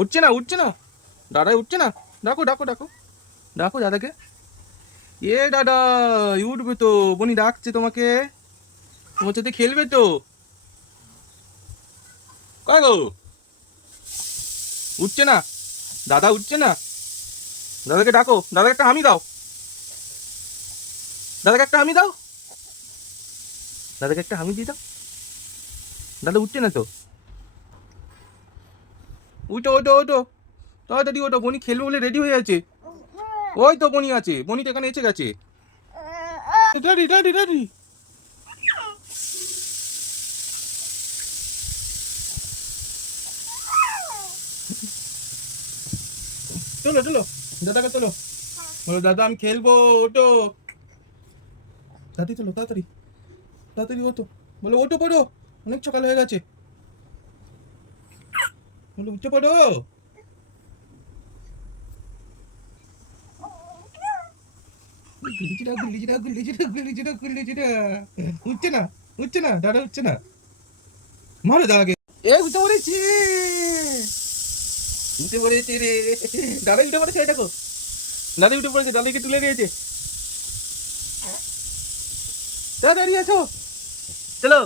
উঠছে না, উঠছে না, দাদা উঠছে না। ডাকো ডাকো ডাকো, ডাকো দাদাকে। এ দাদা, উঠবে তো, বনি ডাকছে তোমাকে, তোমার সাথে খেলবে তো। কয় গো, উঠছে না, দাদা উঠছে না। দাদাকে ডাকো, দাদাকে একটা হামি দাও, দাদাকে একটা হামি দাও, দাদাকে একটা হামি দিয়ে দাও। দাদা উঠছে না তো। উঠো ওঠো ওঠো, তাড়াতাড়ি ওঠো, বনি খেলবে বলে রেডি হয়ে আছে। ওই তো বনি আছে, বনি তো এখানে এসে গেছে। দাদি দাদি দাদি, চলো চলো, দাদাকে চলো, বলো দাদা আমি খেলবো, ওঠো। দাদি চলো তাড়াতাড়ি, তাড়াতাড়ি ওঠো, বলো ওঠো পড়ো, অনেক সকাল হয়ে গেছে, বলো উঠে পড়ো। গুলিচিটা গুলিচিটা গুলিচিটা গুলিচিটা গুলিচিটা, উঠছে না, উঠছে না, দাদা উঠছে না, মারো দাদাকে। এ উঠে পড়েছি, উঠে পড়েছে রে, দাদা উঠে পড়েছে, ওই দেখো, দাদা উঠে পড়েছে, দাদাকে তুলে নিয়েছে। তাড়াতাড়ি আছো, চলো।